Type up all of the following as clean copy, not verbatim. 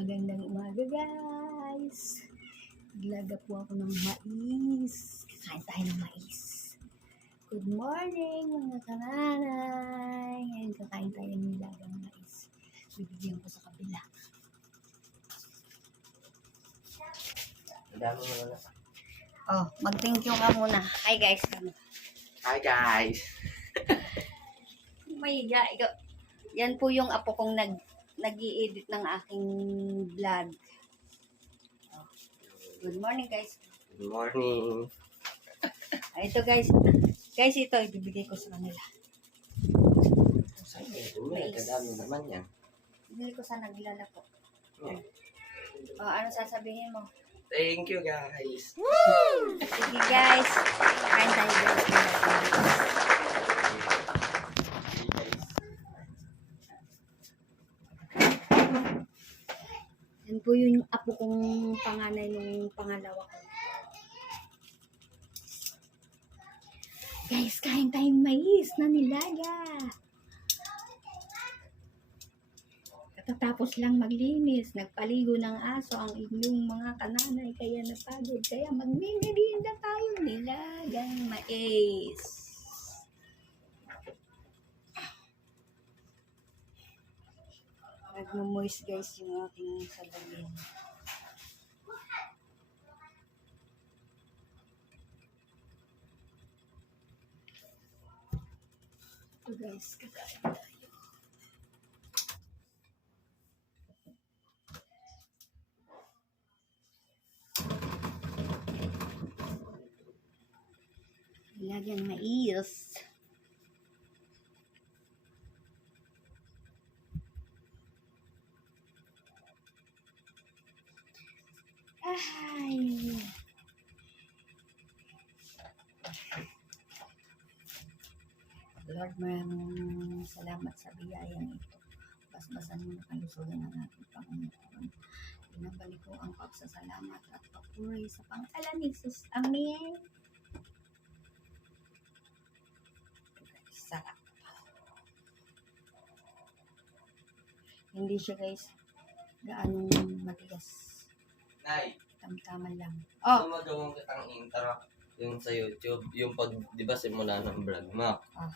Magandang umaga guys. Naglaga po ako ng mais. Kakain tayo ng mais. Good morning mga kananay. Ngayon kakain tayo ng nilagang mais. Bibigyan ko sa kabila. Oh, mag-thank you ka muna. Hi guys. Hi guys! May ikaw. Yan po yung apo kong nag-i-edit ng aking vlog. Oh. Good morning guys. Good morning! Ito guys. Guys, ito ibibigay ko sa kanila. Ay, kadami naman yan. Bili ko sa naglala po. Yeah. Oh, ano sasabihin mo? Thank you guys! Sige guys. Kain tayo guys. Yan po yung apo kong panganay nung pangalawa ko. Guys, kain tayong mais na nilaga. Katatapos lang maglinis, nagpaligo ng aso ang inyong mga kananay, kaya napagod. Kaya magmimerienda tayo nilagang mais. Nagmo-moist guys yung ating salamin. Ito guys, kakain tayo. Nilagang mais. Ay. Lord, maraming salamat sa biyayang ito. Basbasan mo na kalusugan ng ating Panginoon. Pinabalik ko ang pagsasalamat at papuri sa pangalan ni Jesus. Amen. Sarap. Hindi siya guys gaanong matigas. Nay, Tamtaman lang. oh. Magawang kitang intro yung sa YouTube. Yung pag, di ba simula ng vlog mo? Ah.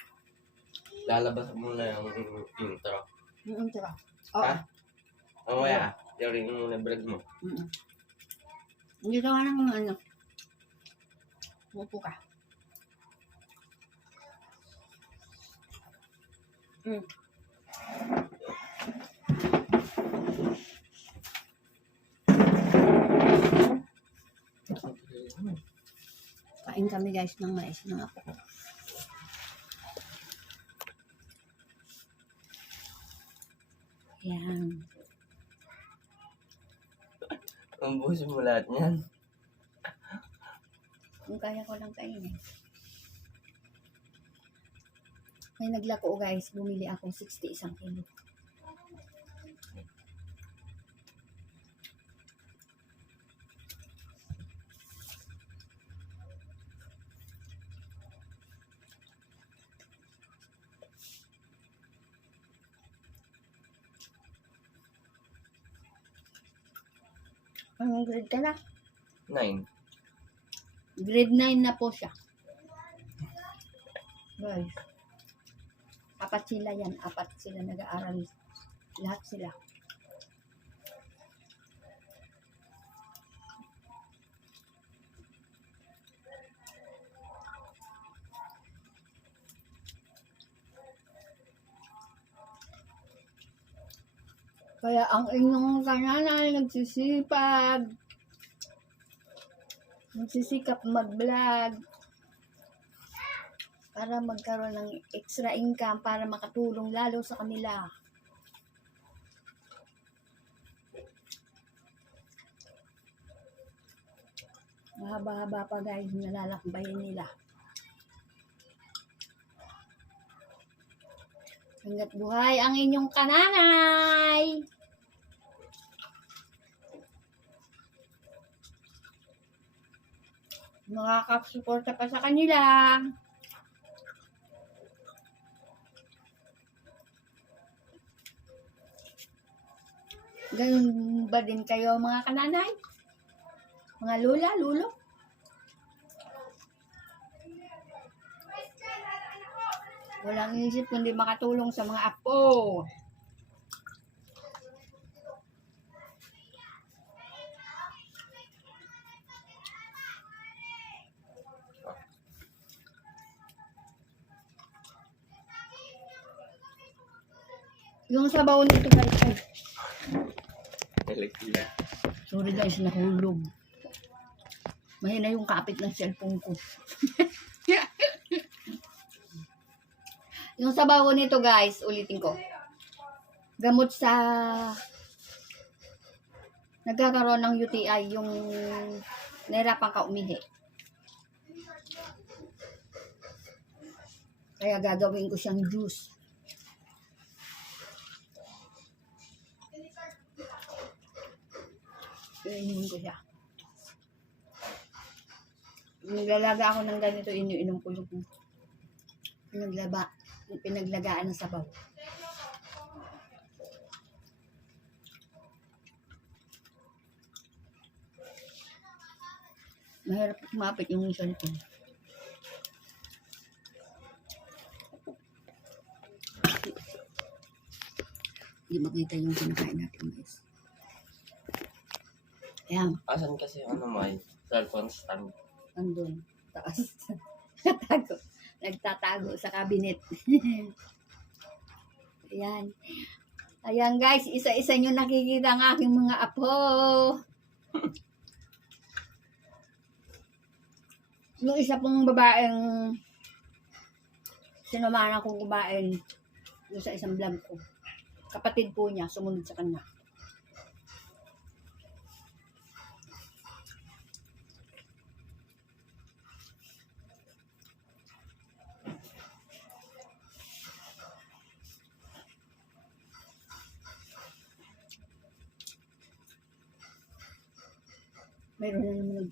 Lalabas mo na yung intro. Yung intro. Oo. Ha? Mamaya, yung mo na vlog mo. Hindi ka nga ng ano. Upo ka. Kain kami guys ng mais ng apo ko. Yan. Umbusin mo lahat niyan. Kung kaya ko lang kainin. May naglako guys. Bumili akong 60 isang kilo. Anong grade ka na? 9. Grade 9 na po siya. Guys. 4 sila yan. 4 sila nag-aaral. Lahat sila. Kaya ang inyong kananay nagsisikap mag-vlog para magkaroon ng extra income para makatulong lalo sa kanila. Mahaba-haba pa guys nalalakbayin nila. Hanggat buhay ang inyong kananay! Makakasuporta pa sa kanila. Ganun ba din kayo mga kananay? Mga lula, lulo? Walang isip kundi makatulong sa mga apo. Yung sabaw nito guys, ay, Electric. sorry guys, nahulog. Mahina yung kapit ng cellphone ko. Yung sabaw nito guys, ulitin ko. Gamot sa nagkakaroon ng UTI, yung nahirapan ka umihi. Kaya gagawin ko siyang juice. Inumin ko siya. Naglalaga ako ng ganito, iniinom ko yung pinaglagaan ng sabaw. Mahirap kumapit yung cellphone. Hindi makita yung kinakain natin guys. Ayan, Asan kasi ano mo ay cellphone stand? andun, taas. Nagtatago. Nagtatago sa cabinet. Ayan. Ayan guys, isa-isa nyo nakikita ang aking mga apo. Yung isa pong babaeng sinamahan akong kumain yung sa isang vlog ko. Kapatid po niya, sumunod sa kanya. Mayroon na naman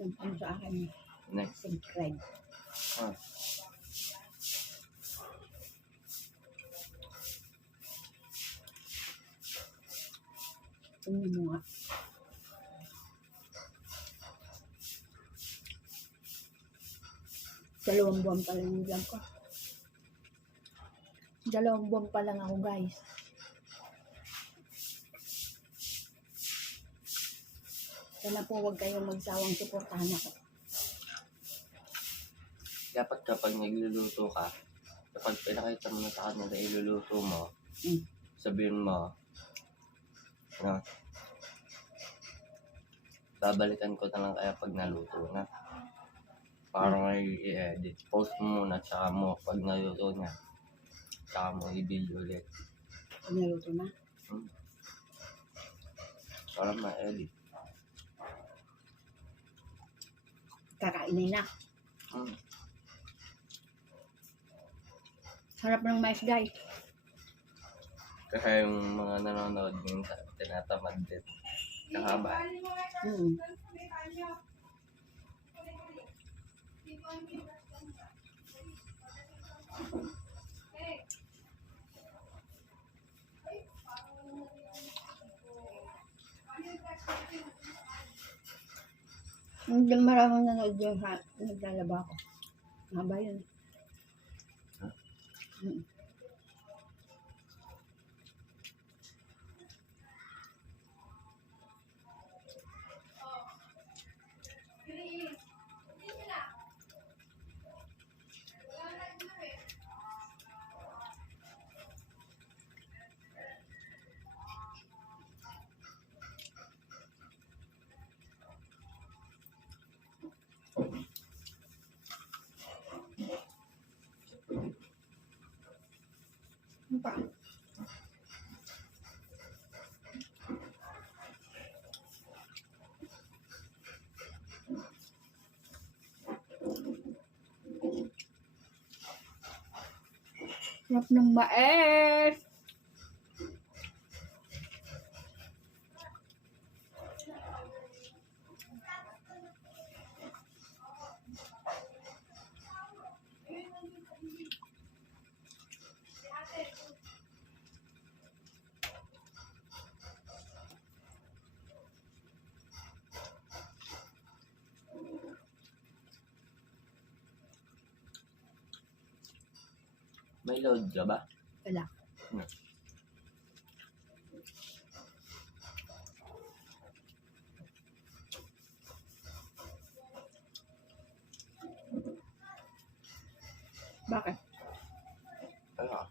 nag sa akin. Next. Subscribe. Ah. Tingnan mo nga. Dalawang buwan pa lang yung vlog ko. 2 buwan pa lang ako guys. Sana po huwag kayong magsawang suportahan ako. Dapat kapag nagluluto ka, kapag pinakita mo na sa kanila iluluto mo, sabihin mo, na, babalikan ko na lang kaya pag naluto na. Para may i-edit. Post mo muna, tsaka mo, pag naluto na, tsaka mo i-video ulit. Pag naluto na. Para ma-edit. Kakainin na. Hmm. Sarap ng mais guys. Kaya yung mga nanonood minsan, tinatamad din. Kahaba. Hindi maraming nanood dyan sa naglalaba ko. Haba yun. Ano pa? Sarap ng mais. May load ka ba? Wala. Hmm. Bakit? Ano?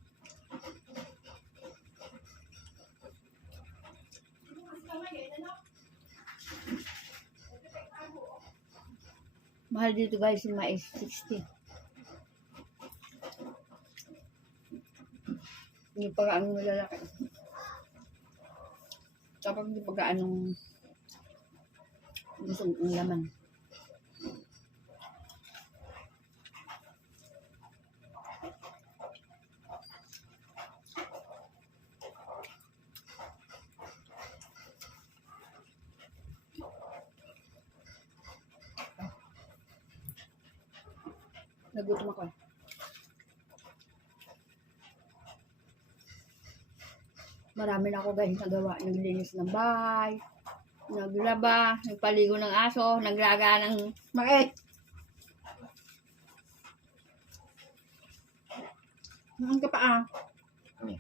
Mahal dito guys yung mais, 60. Yung pag-ano lalaki. Kapag hindi pag-anong gusto ng laman. Nagutom ako. Marami na ako guys nagawa. Naglinis ng bahay, naglaba, nagpaligo ng aso, naglaga ng mais. Ang ka pa ah. Ano?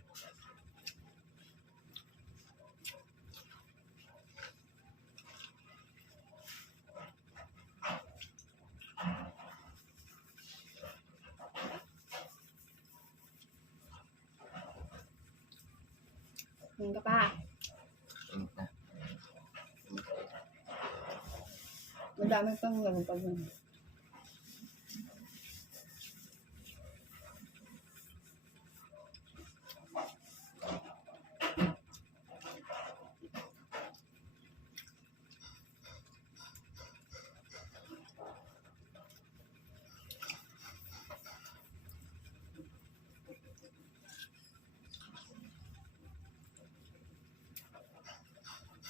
Ang ka pa. Init na. Madami pang gano'n pag yun.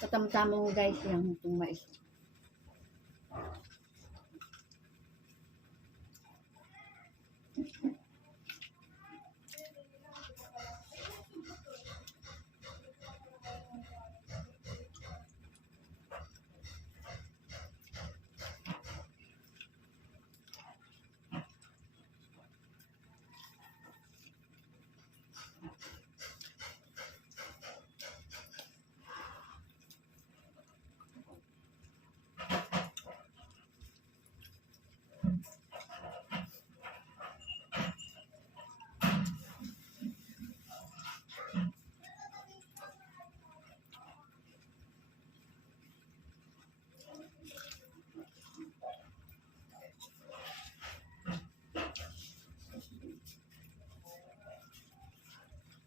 Katamtamang guys lang itong mais.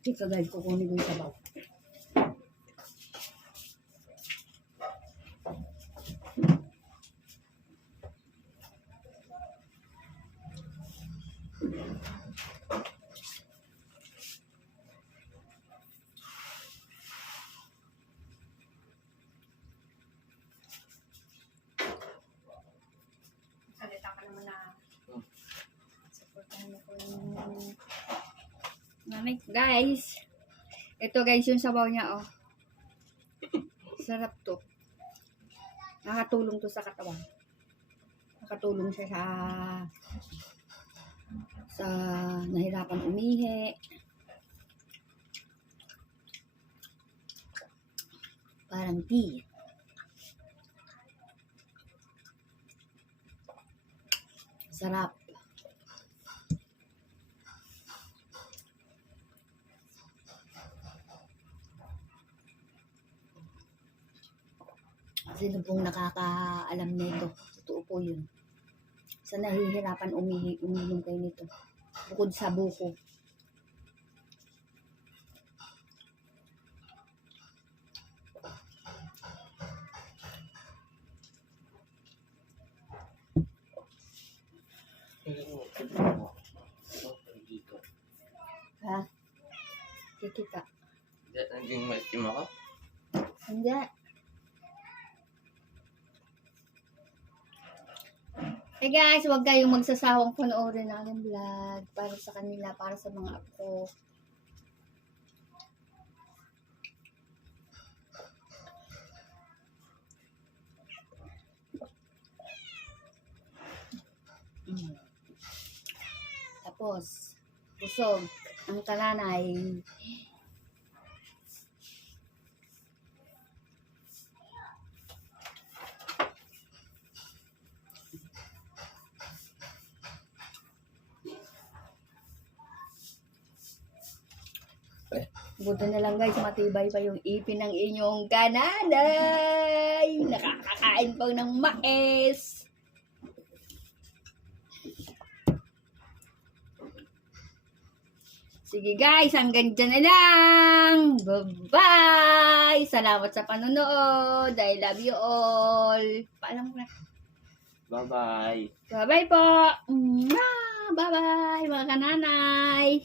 Tika guys, kukunin ko yung sabaw. Salita ka naman na supportahan mo ko yung nanay. Guys, ito guys yung sabaw niya oh. Sarap to. Nakatulong to sa katawan. Nakatulong siya sa nahirapan umihi. Parang tea. Sarap. Sino pong nakakaalam nito? Totoo po yun. Sa nahihirapan uminom kayo nito. Bukod sa buko. Dito. Ha? Kikita. Naging maitim ako. Hindi. Hey guys, huwag kayong magsasawang panoorin ng aking vlog para sa kanila, para sa mga apo. Tapos, busog. ang kananay. Buti na lang guys, matibay pa yung ipin ng inyong kananay. Nakakakain pa ng mais. Sige guys, hanggang dyan na lang. Bye-bye! Salamat sa panonood. I love you all. Paalam ko na. Bye-bye. Bye-bye po. Mwah! Bye-bye mga kananay.